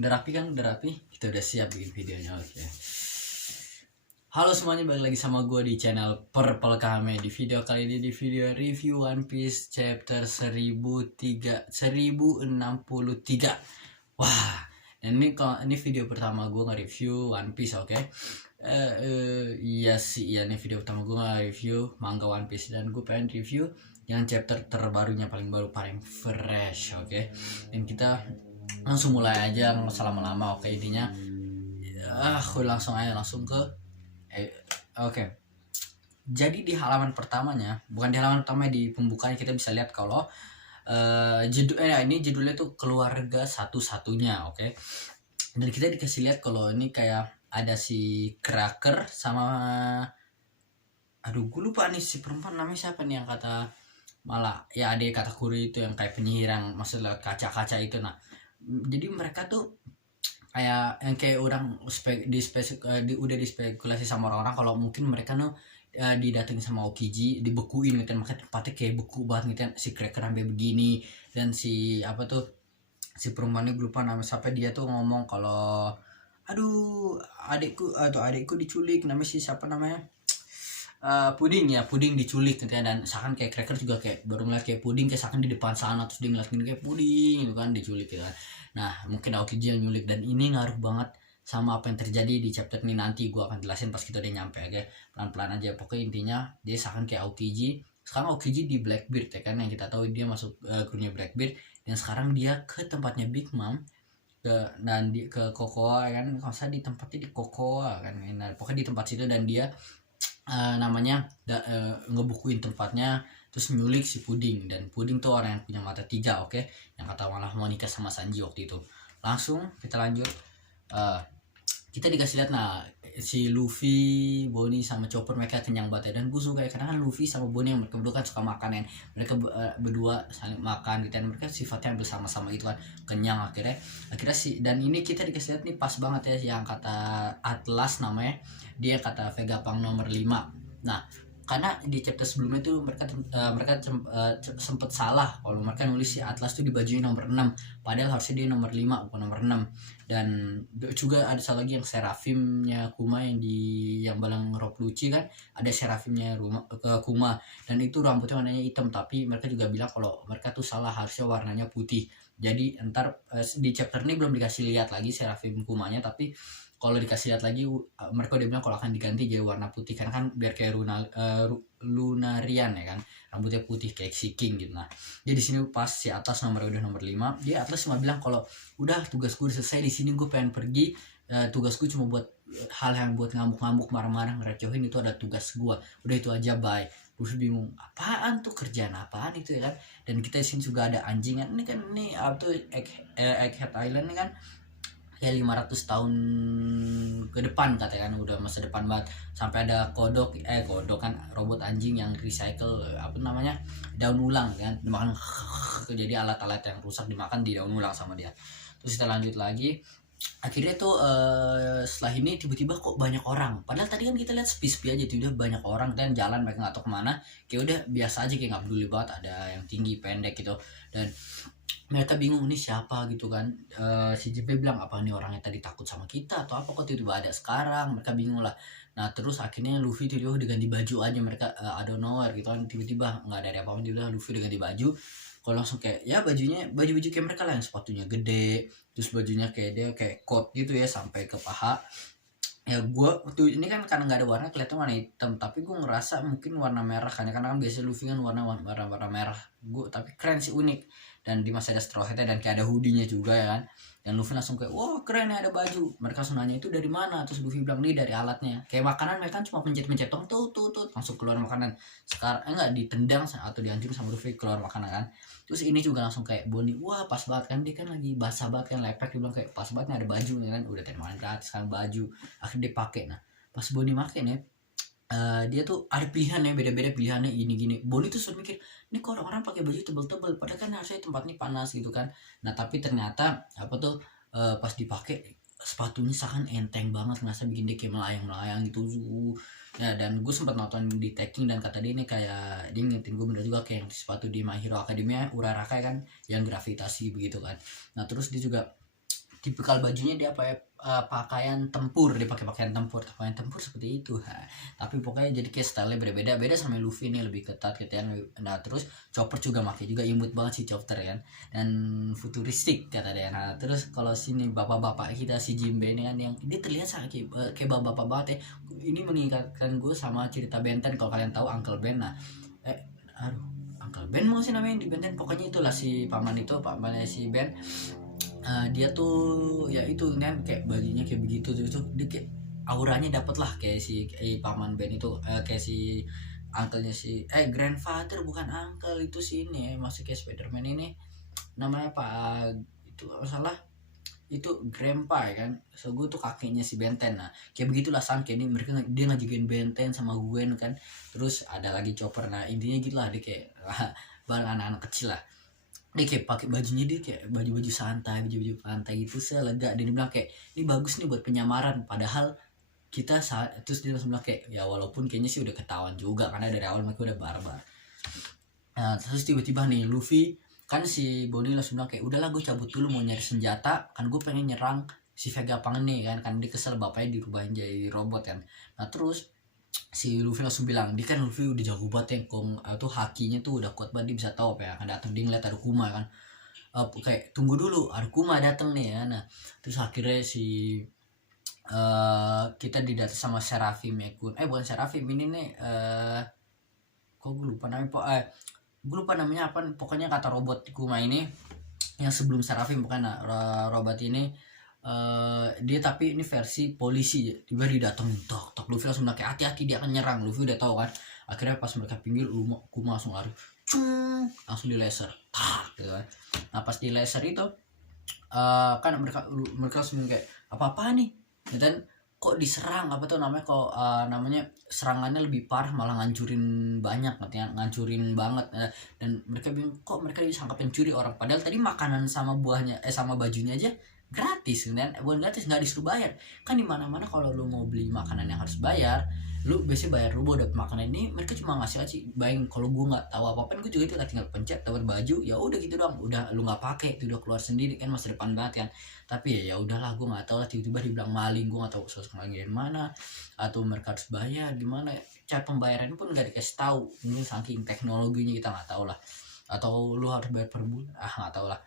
Udah rapi kan? Udah rapi? Kita udah siap bikin videonya. Oke. Halo semuanya, balik lagi sama gue di channel Purple Kame. Di video kali ini, di video review One Piece chapter 1063. Wah, dan ini video pertama gue nge-review One Piece, oke? Iya sih, iya nih video pertama gue nge-review manga One Piece, dan gue pengen review yang chapter terbarunya, paling baru, paling fresh, oke? Dan kita langsung mulai aja, nggak usah lama-lama, oke? Intinya aku langsung ke oke. Jadi di halaman pertamanya, bukan di halaman pertama, di pembukanya kita bisa lihat kalau ini judulnya tuh keluarga satu-satunya, oke? Dan kita dikasih lihat kalau ini kayak ada si Cracker sama, aduh gue lupa nih si perempuan namanya siapa nih, yang kata malah ya adik kata Kuri itu, yang kayak penyihir yang maksudnya kaca-kaca itu. Nah, jadi mereka tuh kayak yang kayak orang udah dispekulasi sama orang-orang kalau mungkin mereka didatengin sama Okiji, dibekuin gitu, makanya tempatnya kayak beku banget gitu, si Cracker sampai begini. Dan si apa tuh, si perempuannya gue lupa nama siapa, dia tuh ngomong kalau aduh adikku diculik, namanya si siapa namanya, Puding diculik gitu ya. Dan seakan kayak Cracker juga kayak baru ngeliat kayak Puding, kayak seakan di depan sana, terus dia ngeliatin kayak Puding gitu kan, diculik gitu kan. Nah, mungkin Aokiji yang nyulik, dan ini ngaruh banget sama apa yang terjadi di chapter ini. Nanti gue akan jelasin pas kita udah nyampe aja, pelan-pelan aja. Pokoknya intinya dia seakan kayak Aokiji. Sekarang Aokiji di Blackbeard ya kan, yang kita tahu dia masuk krunya Blackbeard, dan sekarang dia ke tempatnya Big Mom, ke Kokoa kan, kalau saya di tempatnya di Kokoa kan. Nah, pokoknya di tempat situ, dan dia ngebukuin tempatnya, terus nyulik si Puding. Dan Puding tuh orang yang punya mata tiga, oke? Yang kata malah mau nikah sama Sanji waktu itu. Langsung kita lanjut, kita dikasih lihat, nah si Luffy, Bonnie sama Chopper mereka kenyang banget ya. Dan gue suka ya, karena kan Luffy sama Bonnie yang mereka berdua kan suka makan ya, mereka berdua saling makan gitu, dan mereka sifatnya bersama-sama gitu kan, kenyang akhirnya dan ini kita dikasih lihat nih pas banget ya, yang kata Atlas namanya, dia kata Vegapunk nomor 5. Nah, karena di chapter sebelumnya tuh mereka sempet salah kalau mereka nulis si Atlas tuh di bajunya nomor 6, padahal harusnya dia nomor 5 bukan nomor 6. Dan juga ada satu lagi yang Seraphimnya Kuma, yang balang rob Lucci kan, ada Seraphimnya Kuma, dan itu rambutnya warnanya hitam, tapi mereka juga bilang kalau mereka tuh salah, harusnya warnanya putih. Jadi ntar di chapter ini belum dikasih lihat lagi Seraphim Kumanya, tapi kalau dikasih lihat lagi mereka udah bilang kalau akan diganti jadi warna putih, karena kan biar kayak Lunarian ya kan, rambutnya putih kayak si King gitu. Nah, jadi di sini pas si Atlas udah nomor 5, dia Atlas cuma bilang kalau udah tugas gue selesai di sini, gue pengen pergi, tugas gue cuma buat hal yang buat ngamuk-ngamuk, marah-marah, ngerecohin, itu ada tugas gue, udah itu aja, bye. Terus bingung apaan tuh, kerjaan apaan itu ya kan. Dan kita di sini juga ada anjingan, ini kan, ini apa tuh, Egghead Island ini kan ya 500 tahun ke depan katanya kan, udah masa depan banget. Sampai ada kodok kan, robot anjing yang recycle apa namanya, daun ulang kan, dimakan jadi alat-alat yang rusak dimakan di daun ulang sama dia. Terus kita lanjut lagi, akhirnya tuh setelah ini tiba-tiba kok banyak orang, padahal tadi kan kita lihat sepi-sepi aja, tiba-tiba banyak orang dan jalan, mereka nggak tahu kemana, kayak udah biasa aja, kayak nggak peduli banget, ada yang tinggi pendek gitu. Dan mereka bingung nih siapa gitu kan. Si JP bilang apa nih orangnya tadi takut sama kita atau apa, kok tiba-tiba ada sekarang, mereka bingung lah. Nah, terus akhirnya Luffy tiba-tiba udah ganti baju aja, mereka I don't know gitu kan, tiba-tiba nggak ada apa-apa, tiba-tiba Luffy udah ganti baju. Kalau langsung kayak ya baju kayak mereka lah, yang sepatunya gede, terus bajunya kayak dia kayak coat gitu ya sampai ke paha. Ya gue tuh ini kan karena nggak ada warna, kelihatan warna hitam, tapi gue ngerasa mungkin warna merah kan, karena kan biasa Luffy kan warna merah. Tapi keren sih, unik. Dan di masih ada straw hat dan kayak ada hoodie-nya juga ya kan. Dan Luffy langsung kayak wah keren ya, ada baju. Mereka langsung nanya itu dari mana, terus Luffy bilang nih dari alatnya. Kayak makanan mereka kan cuma pencet-pencet tuh langsung keluar makanan. Sekarang enggak ditendang atau dihancurin sama Luffy, keluar makanan kan. Terus ini juga langsung kayak Bonnie, wah pas banget kan, dia kan lagi basah banget kan, lepek, dia bilang kayak pas banget nih ada baju ya kan, udah terima gratis kan baju, akhirnya dia pakai. Nah, pas Bonnie pakai nih, dia tuh ada pilihannya, beda-beda pilihannya, ini gini. Bonnie tuh sudah mikir, ini kok orang-orang pakai baju tebel-tebel, padahal kan harusnya tempat ini panas gitu kan. Nah, tapi ternyata apa tuh, pas dipakai sepatunya seakan enteng banget, ngerasa bikin dia kayak melayang-melayang gitu. Ya, dan gue sempat nonton di tagging, dan kata dia ini kayak dia ngingetin gue bener juga kayak yang sepatu di My Hero Academia Uraraka kan, yang gravitasi begitu kan. Nah, terus dia juga tipikal bajunya dia pakaian tempur, dia pakai pakaian tempur seperti itu. Tapi pokoknya jadi kayak style berbeda sama Luffy nih, lebih ketat gitu kan. Nah terus Chopper juga pakai juga, imut banget si Chopper kan, dan futuristik kata dia. Nah terus kalau sini bapak-bapak kita si Jinbe ini kan, yang dia terlihat sangat kayak bapak-bapak banget ya. Ini mengingatkan gue sama cerita Ben 10, kalau kalian tahu Uncle Ben. Nah Uncle Ben mau sih namanya di Ben 10, pokoknya itulah si pamannya si Ben. Dia tuh ya itu kan kayak bajunya kayak begitu tuh dia kayak auranya dapet lah kayak si paman Ben itu, kayak si uncle-nya si grandfather, bukan uncle itu sih ini masih kayak Spiderman ini namanya Pak, itu salah itu grandpa ya kan. So gue tuh kakeknya si Benten. Nah kayak begitulah kayak ini mereka dia ngajugin Benten sama Gwen kan, terus ada lagi Chopper. Nah intinya gitu lah, dia kayak bal anak-anak kecil lah, dia kayak pakai bajunya dia kayak baju santai, baju pantai gitu, lega. Dia bilang kayak ini bagus nih buat penyamaran, padahal kita terus dia langsung bilang kayak ya walaupun kayaknya sih udah ketahuan juga karena dari awal mereka udah barbar. Nah terus tiba-tiba nih Luffy kan, si Bonnie langsung bilang kayak udahlah gue cabut dulu mau nyari senjata kan, gue pengen nyerang si Vegapunk nih kan dia kesel bapaknya dirubahin jadi robot kan. Nah terus si Luffy langsung bilang, dia kan Luffy udah jago banget ya, tuh hakinya tuh udah kuat banget, dia bisa tahu apa yang akan datang. Dia ngeliat ada Kuma kan, kayak tunggu dulu ada Kuma datang nih ya. Nah terus akhirnya si kita didata sama Seraphim ya kun, bukan Seraphim ini nih, kok gue lupa namanya apa, pokoknya kata robot Kuma ini yang sebelum Seraphim, bukan robot ini. Dia tapi ini versi polisi, tiba didatengin tok Luffy langsung kayak hati-hati dia akan nyerang. Luffy udah tahu kan, akhirnya pas mereka pinggir Kuma langsung lari, langsung di laser gitu kan. Nah pas di laser itu kan mereka langsung kayak apa nih, dan kok diserang apa tuh namanya, kok namanya serangannya lebih parah, malah ngancurin banget, ngancurin banget. Dan mereka bingung kok mereka disangka pencuri orang, padahal tadi makanan sama buahnya sama bajunya aja gratis kan, bukan gratis, nggak disuruh bayar kan. Dimana-mana kalau lu mau beli makanan yang harus bayar, lu biasanya bayar dulu udah makanan. Ini mereka cuma ngasih aja. Bayangin kalau gue nggak tahu apa-apa, gue juga itu tinggal pencet dapat baju, ya udah gitu doang, udah lu nggak pakai itu udah keluar sendiri kan, masa depan banget kan. Tapi ya udahlah, gue nggak tahu lah, tiba-tiba dibilang maling, gue nggak tahu sosok lagi dari mana, atau mereka harus bayar gimana, cara pembayaran pun nggak dikasih tahu. Ini saking teknologinya kita nggak tahu lah, atau lu harus bayar per bulan, nggak tahu lah.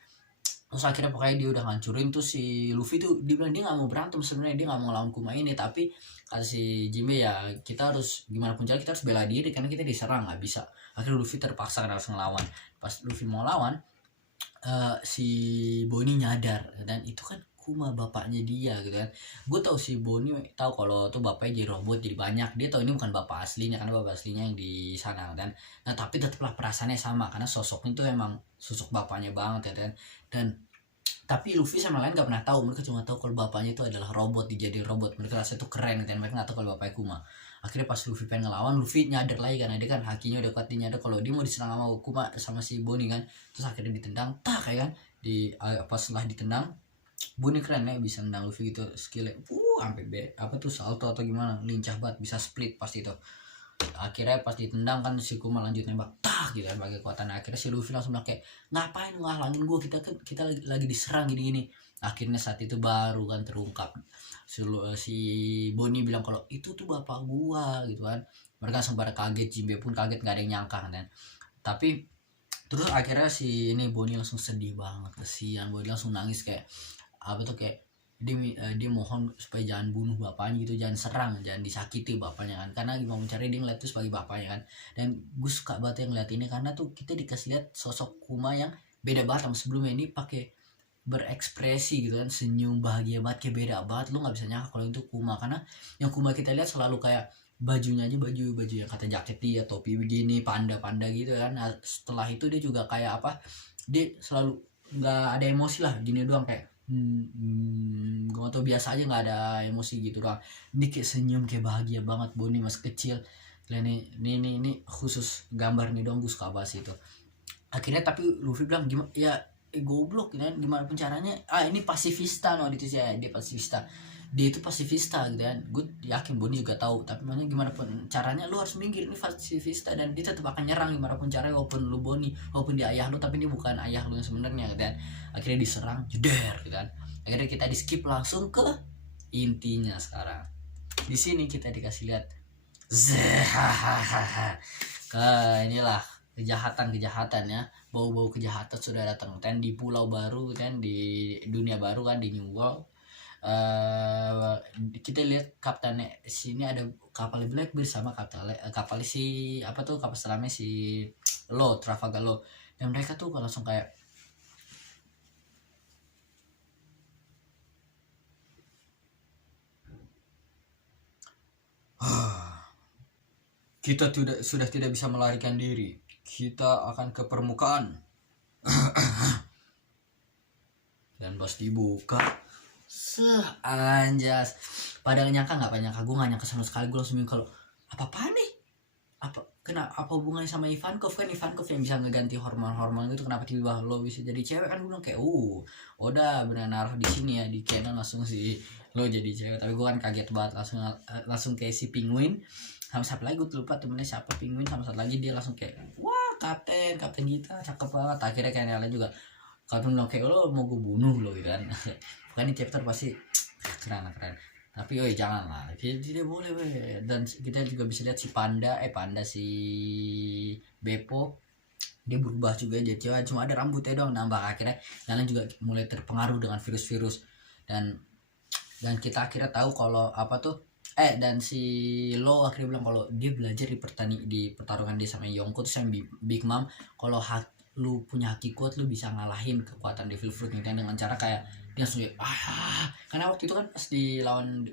Terus akhirnya pokoknya dia udah ngancurin tuh si Luffy tuh, dia bilang dia nggak mau berantem sebenarnya, dia nggak mau ngelawan Kuma ini, tapi kata si Jinbe ya kita harus gimana pun cara kita harus bela diri karena kita diserang, nggak bisa. Akhirnya Luffy terpaksa harus ngelawan. Pas Luffy mau lawan, si Bonnie nyadar, dan itu kan Kuma bapaknya dia gitu kan. Gue tau si Bonnie tahu kalau tuh bapaknya jadi robot jadi banyak, dia tahu ini bukan bapak aslinya karena bapak aslinya yang di sana kan. Nah tapi tetaplah perasaannya sama karena sosoknya tuh emang sosok bapaknya banget ya kan. Dan tapi Luffy sama lain gak pernah tahu, mereka cuma tahu kalau bapaknya itu adalah robot, dijadi robot. Mereka rasa itu keren kan, mereka gak tahu kalau bapaknya Kuma. Akhirnya pas Luffy pengen ngelawan, Luffy nyadar lagi karena dia kan hakinya udah kuat, dia nyadar kalau dia mau diserang sama Kuma sama si Bonnie kan. Terus akhirnya ditendang kayak kan, pas setelah ditendang Bonnie keren ya, bisa nendang Luffy gitu, skillnya sampai apa tuh salto atau gimana, lincah banget, bisa split pasti itu. Akhirnya pas ditendang kan si Kuma lanjut nembak gitu kan pakai kekuatan. Akhirnya si Luffy langsung bilang kayak ngapain ngalangin gue, kita lagi diserang gini. Akhirnya saat itu baru kan terungkap, si Bonnie bilang kalau itu tuh bapak gua gitu kan. Mereka sempat kaget, Jinbe pun kaget, nggak ada yang nyangka kan. Tapi terus akhirnya si ini Bonnie langsung sedih banget, kesian Bonnie langsung nangis kayak apa tuh, kayak dia mohon supaya jangan bunuh bapaknya gitu, jangan serang, jangan disakiti bapaknya kan, karena gimana mencari dia ngeliat itu sebagai bapaknya kan. Dan gue suka banget yang ngeliat ini karena tuh kita dikasih lihat sosok Kuma yang beda banget sama sebelumnya. Ini pakai berekspresi gitu kan, senyum bahagia banget, kayak beda banget. Lu nggak bisa nyangka kalau itu Kuma, karena yang Kuma kita lihat selalu kayak bajunya aja baju yang kata jaket dia, topi begini, panda gitu kan. Nah, setelah itu dia juga kayak apa, dia selalu nggak ada emosi lah, gini doang kayak gue tau biasa aja, nggak ada emosi gitu doang. Ini kayak senyum, kayak bahagia banget Bonnie masih kecil. Ini khusus gambar nih dong, gue suka banget itu. Akhirnya tapi Luffy bilang gimana ya, goblok kan, gimana pun caranya, ini pasifista no itu sih ya, dia pasifista. dia itu pasifista gitu kan. Gue yakin Boni juga tahu, tapi makanya gimana pun caranya lu harus minggir, ini pasifista dan dia tetap akan nyerang gimana pun caranya, walaupun lu Boni, walaupun dia ayah lu, tapi ini bukan ayah lu yang sebenarnya gitu kan. Akhirnya diserang jeder gitu kan. Akhirnya kita di skip langsung ke intinya sekarang. Di sini kita dikasih lihat ke inilah kejahatan ya, bau-bau kejahatan sudah datang kan di pulau baru kan, di dunia baru kan, di New World. Kita lihat kaptennya sini ada kapal Blackbeard sama kapal si apa tuh, kapal selamnya si Trafalgar Law, dan mereka tuh langsung kayak kita sudah tidak bisa melarikan diri, kita akan ke permukaan. Dan bos dibuka, anjas. Padahal nyangka nggak nyangka, gue nggak nyangka sama sekali. Gue langsung bingung kalau apa nih, apa hubungannya sama Ivankov kan? Ivankov yang bisa ngeganti hormon gitu, kenapa tiba-tiba lo bisa jadi cewek kan? Gue bilang kayak udah benar naruh di sini ya, di canon langsung si lo jadi cewek. Tapi gue kan kaget banget, langsung kayak si Penguin sama siapa lagi gue lupa temennya siapa, Penguin sama satu lagi, dia langsung kayak wah kapten kita cakep banget. Akhirnya kayak yang lain juga kalau bilang kayak lo mau gue bunuh lo gitu kan. Bukan ini chapter pasti keren. Tapi jangan lah, tidak boleh dan kita juga bisa lihat si panda si Beppo, dia berubah juga jadi cewek, cuma ada rambutnya doang nambah. Akhirnya kalian juga mulai terpengaruh dengan virus dan kita akhirnya tahu kalau apa tuh dan si Lo akhirnya bilang kalau dia belajar di pertarungan dia sama Yonko terus yang Big Mom, kalau lu punya haki kuat lu bisa ngalahin kekuatan Devil Fruit gitu, dengan cara kayak dia langsung karena waktu itu kan pas di lawan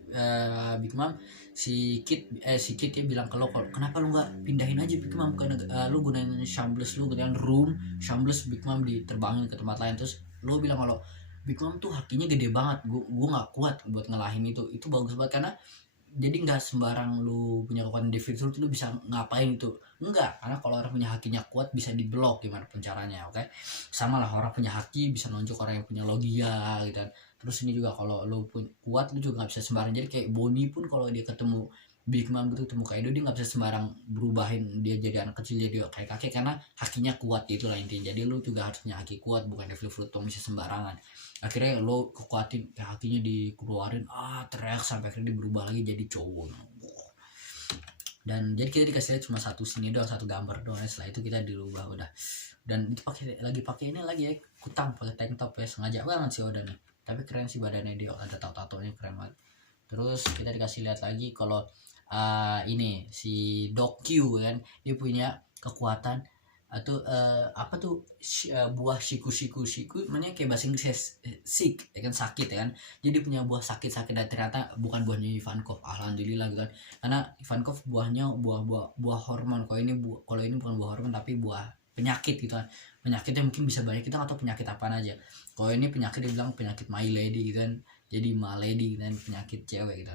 Big Mom si Kid dia bilang ke Lo, kenapa lu nggak pindahin aja Big Mom, karena lu gunain Shambles lu dengan room Shambles Big Mom diterbangin ke tempat lain. Terus Lo bilang kalau Big Mom tuh hakinya gede banget, gua nggak kuat buat ngalahin itu bagus banget, karena jadi nggak sembarang lu punya kekuatan Devil Fruit lu bisa ngapain itu, enggak, karena kalau orang punya hakinya kuat bisa diblok gimana pun caranya. Oke, sama lah orang punya haki bisa nonjok orang yang punya logia gitu kan. Terus ini juga kalau lu pun kuat lu juga nggak bisa sembarang, jadi kayak Bonnie pun kalau dia ketemu Big Mom gitu, ketemu Kaido, dia nggak bisa sembarang berubahin dia jadi anak kecil jadi kayak kakek, karena hakinya kuat, itulah intinya. Jadi lu juga harus punya haki kuat, bukan Devil Fruit tuh bisa sembarangan. Akhirnya lo kekuatin kakinya dikeluarin, teriak sampai akhirnya dia berubah lagi jadi cowok. Dan jadi kita dikasih lihat cuma satu sini doang, satu gambar doang. Setelah itu kita dirubah udah. Dan itu pakai ini lagi ya, kutang pakai tank top ya, sengaja banget sih Oda nih. Tapi keren sih badannya dia, ada tato-tatonya keren banget. Terus kita dikasih lihat lagi kalau ini si Dokyu kan, dia punya kekuatan atau apa tuh buah siku namanya kayak bahasa Inggris sick ya kan, sakit ya kan. Jadi punya buah sakit dan ternyata bukan buahnya Ivankov, alhamdulillah gitu kan, karena Ivankov buahnya buah hormon. Kalau ini bukan buah hormon tapi buah penyakit gitu kan. Penyakitnya mungkin bisa banyak, kita nggak tahu penyakit apa aja. Kalau ini penyakit dia bilang penyakit my lady gitu kan, jadi my lady dan penyakit cewek gitu.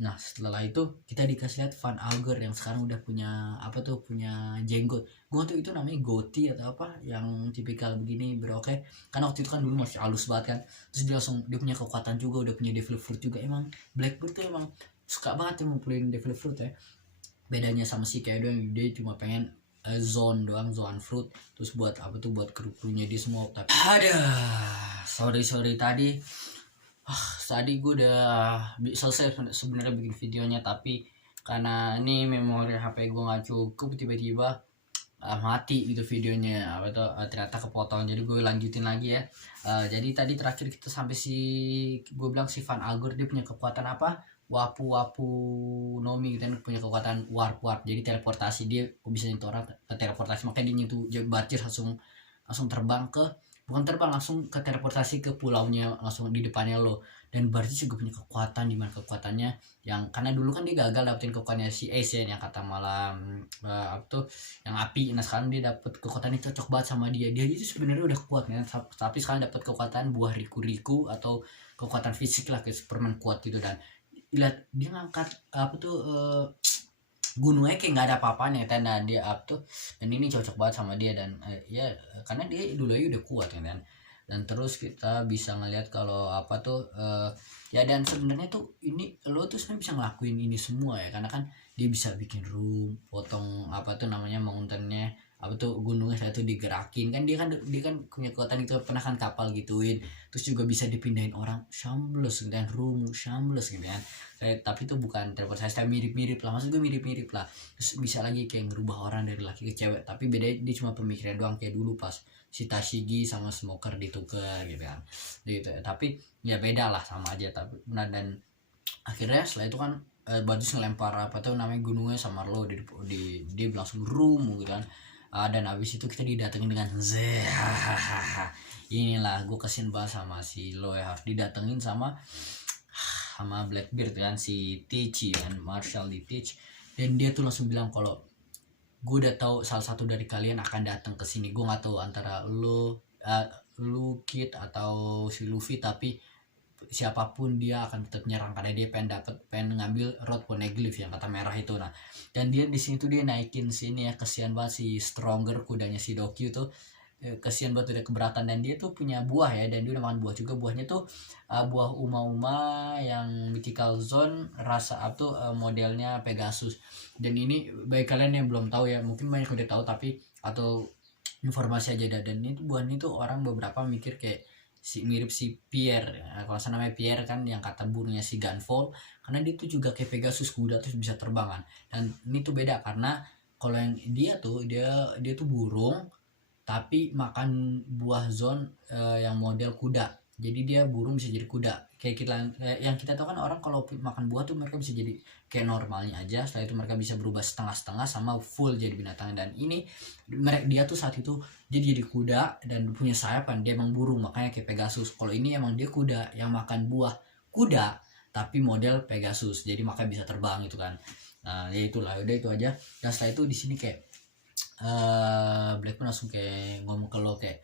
Nah setelah itu kita dikasih lihat Van Auger yang sekarang udah punya punya jenggot. Gue tuh itu namanya goti atau apa yang tipikal begini beroke. Karena waktu itu kan dulu masih halus banget kan. Terus dia punya kekuatan juga, udah punya Devil Fruit juga. Emang Blackbeard tuh emang suka banget yang ngumpulin Devil Fruit ya. Bedanya sama si Kaido yang dia cuma pengen zone fruit. Terus buat buat kru-krunya dia semua. Tapi sorry tadi gue udah selesai sebenarnya bikin videonya, tapi karena ini memori HP gue nggak cukup, tiba-tiba mati gitu videonya ternyata kepotong, jadi gue lanjutin lagi ya. Jadi tadi terakhir kita sampai gue bilang si Van Auger dia punya kekuatan apa, wapu nomi gitu kan, punya kekuatan warp, jadi teleportasi. Dia bisa nyentuh orang ke teleportasi, makanya dia nyentuh Barcis langsung terbang langsung ke teleportasi ke pulaunya langsung di depannya Lo. Dan Barcis juga punya kekuatan, dimana kekuatannya yang karena dulu kan dia gagal dapetin kekuatannya si Ace ya, yang kata malam yang api. Nah sekarang dia dapet kekuatan yang cocok banget sama dia itu sebenarnya udah kuat kan, tapi sekarang dapat kekuatan buah riku atau kekuatan fisik lah, kayak Superman kuat gitu. Dan lihat dia ngangkat gunungnya kayak nggak ada apa-apanya kan, dia dan ini cocok banget sama dia. Dan ya karena dia dulu aja udah kuat kan. Dan terus kita bisa ngelihat kalau apa tuh ya, dan sebenarnya tuh ini lo tuh sebenarnya bisa ngelakuin ini semua ya, karena kan dia bisa bikin room, potong apa tuh namanya mountainnya, apa tuh gunungnya saya tuh digerakin kan, dia kan punya kekuatan itu, pernah kan kapal gituin, terus juga bisa dipindahin orang shambles dan room shambles gitu kan. Tapi itu bukan teleportasi, mirip-mirip lah, maksud gue mirip-mirip lah. Terus bisa lagi kayak ngerubah orang dari laki ke cewek, tapi beda dia cuma pemikiran doang, kayak dulu pas si Tashigi sama Smoker ditukar gitu kan gitu ya. Tapi ya beda lah, sama aja. Tapi nah, dan akhirnya setelah itu kan Badus ngelempar apa tuh namanya gunungnya sama lo dia langsung room gitu kan. Dan abis itu kita didatengin dengan inilah gue kasihan banget sama si lo ya, harus didatengin sama Blackbeard kan, si Teach kan, Marshall di Teach, dan dia tuh langsung bilang kalau gue udah tahu salah satu dari kalian akan datang ke sini. Gue nggak tahu antara lu Kid atau si Luffy, tapi siapapun dia akan tetap nyerang karena dia pengen ngambil Rod Poneglyph yang kata merah itu. Nah, dan dia di sini tuh dia naikin sini ya, kesian banget si Stronger, kudanya si Dokyu tuh kesian banget udah keberatan, dan dia tuh punya buah ya, dan dia udah makan buah juga. Buahnya tuh buah uma-uma yang mythical zone rasa apa tuh modelnya Pegasus. Dan ini bagi kalian yang belum tahu ya, mungkin banyak udah tahu tapi atau informasi aja dah. Dan itu buahnya tuh orang beberapa mikir kayak mirip si Pierre, kalau saya namanya Pierre kan yang kata burungnya si Gunvolt, karena dia tuh juga kayak Pegasus, kuda terus bisa terbang kan. Dan ini tuh beda karena kalau yang dia tuh burung tapi makan buah zone yang model kuda, jadi dia burung bisa jadi kuda. Kayak kita yang kita tahu kan, orang kalau makan buah tuh mereka bisa jadi kayak normalnya aja, setelah itu mereka bisa berubah setengah-setengah sama full jadi binatang. Dan ini dia tuh saat itu dia jadi kuda dan punya sayap kan, dia emang burung makanya kayak Pegasus. Kalau ini emang dia kuda yang makan buah kuda tapi model Pegasus, jadi makanya bisa terbang gitu kan. Nah ya itulah, udah itu aja. Dan setelah itu di sini kayak Blackman langsung kayak ngomong ke lo kayak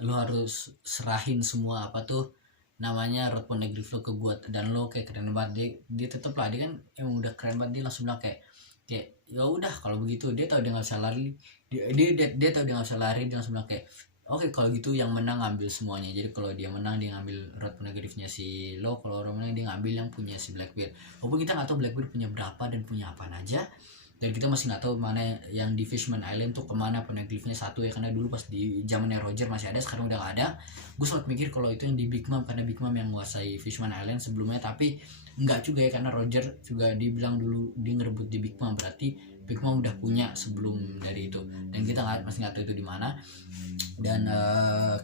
lo harus serahin semua apa tuh namanya Rod Poneglyph lo ke gue, dan lo kayak keren banget. Dia tetep lah, dia kan emang udah keren banget. Dia langsung bilang kayak ya udah kalau begitu. Dia tahu dia nggak bisa lari, dia tahu dia nggak bisa lari. Dia langsung bilang kayak oke, kalau gitu yang menang ngambil semuanya. Jadi kalau dia menang dia ngambil Rod Poneglyphnya si lo, kalau orang menang dia ngambil yang punya si Blackbeard. Walaupun kita nggak tahu Blackbeard punya berapa dan punya apa aja, dan kita masih nggak tahu mana yang di Fishman Island tuh kemana poneglyphnya satu ya, karena dulu pas di zamannya Roger masih ada, sekarang udah nggak ada. Gue sempat mikir kalau itu yang di Big Mom, karena Big Mom yang menguasai Fishman Island sebelumnya, tapi nggak juga ya, karena Roger juga dibilang dulu dia ngerebut di Big Mom, berarti Big Mom udah punya sebelum dari itu, dan kita masih nggak tahu itu di mana. Dan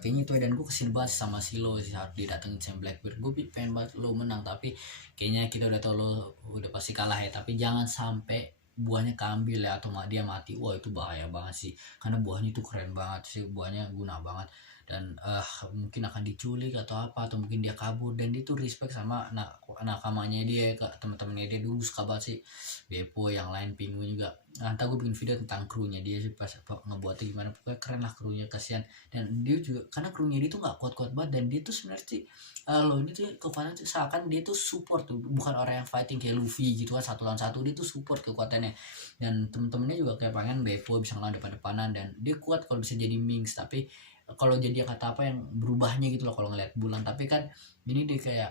kayaknya itu ya. Dan gue kesini banget sama si lo saat didatengin sama Blackbeard. Gue pengen banget lo menang, tapi kayaknya kita udah tahu lo udah pasti kalah ya. Tapi jangan sampai buahnya keambil ya, atau dia mati. Wah itu bahaya banget sih, karena buahnya itu keren banget sih, buahnya guna banget. Dan mungkin akan diculik atau apa, atau mungkin dia kabur. Dan dia tuh respect sama nakamanya dia, ke teman-temannya dia dulu suka banget sih, Beppo yang lain, Penguin juga. Nanti gue bikin video tentang krunya dia sih, pas ngebuatnya gimana, pokoknya keren lah krunya, kasihan. Dan dia juga karena krunya dia tuh nggak kuat-kuat banget, dan dia tuh sebenarnya sih lo ini tuh kekuatan tuh seakan dia tuh support tuh, bukan orang yang fighting kayak Luffy gitu kan, satu lawan satu. Dia tuh support kekuatannya, dan temen-temennya juga kayak pengen Beppo bisa ngelawan depan-depanan, dan dia kuat kalau bisa jadi Minx. Tapi kalau jadi kata apa yang berubahnya gitu loh kalau ngeliat bulan. Tapi kan ini dia kayak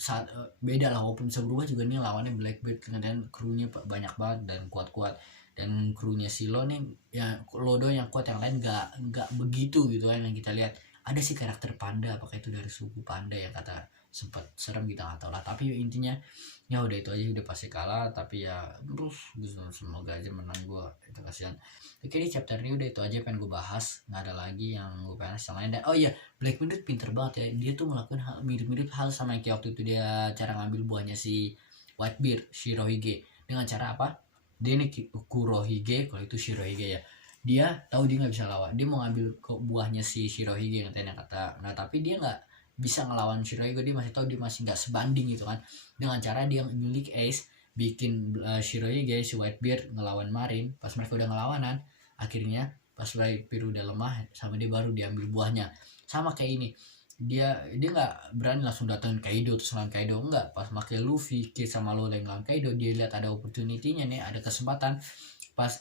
saat beda lah, walaupun bisa berubah juga nih lawannya Blackbeard, dan krunya banyak banget dan kuat-kuat. Dan krunya Silo nih ya Lodo yang kuat, yang lain nggak begitu gitu kan. Yang kita lihat ada sih karakter panda, apakah itu dari suku panda yang kata sempat serem, kita nggak tahu lah. Tapi intinya ya udah itu aja, udah pasti kalah. Tapi ya terus semoga aja menang, gue itu kasihan. Oke, di chapter ini udah itu aja pengen gue bahas, nggak ada lagi yang gue pengen sama lain. Dan oh iya, Blackbeard pinter banget ya, dia tuh ngelakuin hal mirip-mirip hal sama yang kayak waktu itu dia cara ngambil buahnya si Whitebeard, Shirohige. Dengan cara apa? Dia ini Kurohige, kalau itu Shirohige ya. Dia tahu dia nggak bisa lawan, dia mau ngambil ke buahnya si Shirohige katanya kata. Nah tapi dia nggak bisa ngelawan Shirohige, dia masih tahu dia masih nggak sebanding gitu kan. Dengan cara dia nyulik Ace, bikin Shirohige si Whitebeard ngelawan Marin. Pas mereka udah ngelawanan, akhirnya pas Whitebeard udah lemah sama dia, baru diambil buahnya. Sama kayak ini, dia nggak berani langsung datengin Kaido terus lawan Kaido, enggak. Pas pakai Luffy, Kid sama lo yang lawan Kaido, dia lihat ada opportunity-nya nih, ada kesempatan. Pas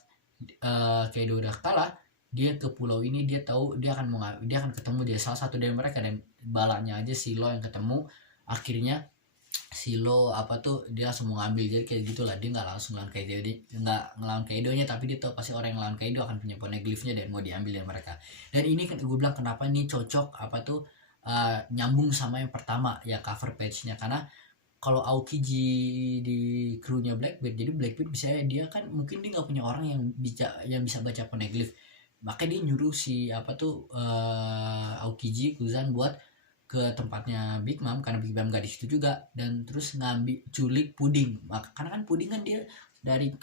Kaido udah kalah, dia ke pulau ini, dia tahu dia akan ketemu dia salah satu dari mereka, dan balanya aja Silo yang ketemu. Akhirnya Silo dia langsung mau ngambil, jadi kayak gitulah, dia nggak langsung ngelawan Kaido, dia nggak ngelawan Kaidonya, tapi dia tahu pasti orang yang ngelawan Kaido akan punya poneglyphnya dan mau diambil dari mereka. Dan ini kan gue bilang kenapa ini cocok nyambung sama yang pertama ya, cover page-nya, karena kalau Aokiji di krunya Blackbeard, jadi Blackbeard bisa dia kan mungkin dia nggak punya orang yang bisa baca poneglyph, makanya dia nyuruh si Aokiji Kuzan buat ke tempatnya Big Mom, karena Big Mom gak di situ juga, dan terus culik Puding. Karena kan Puding kan dia dari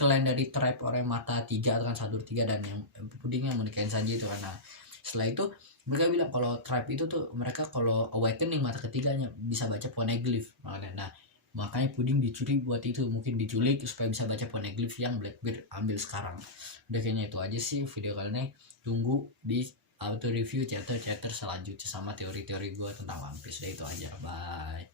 tribe orang mata 3 kan 1-3, dan yang Puding yang menikahin Sanji itu. Karena setelah itu mereka bilang kalau tribe itu tuh mereka kalau awakening mata ketiganya bisa baca poneglyph. Makanya Puding diculik buat itu, mungkin diculik supaya bisa baca poneglyph yang Blackbeard ambil sekarang. Udah kayaknya itu aja sih video kali ini. Tunggu di auto review chapter selanjutnya sama teori-teori gue tentang One Piece. Udah itu aja, bye.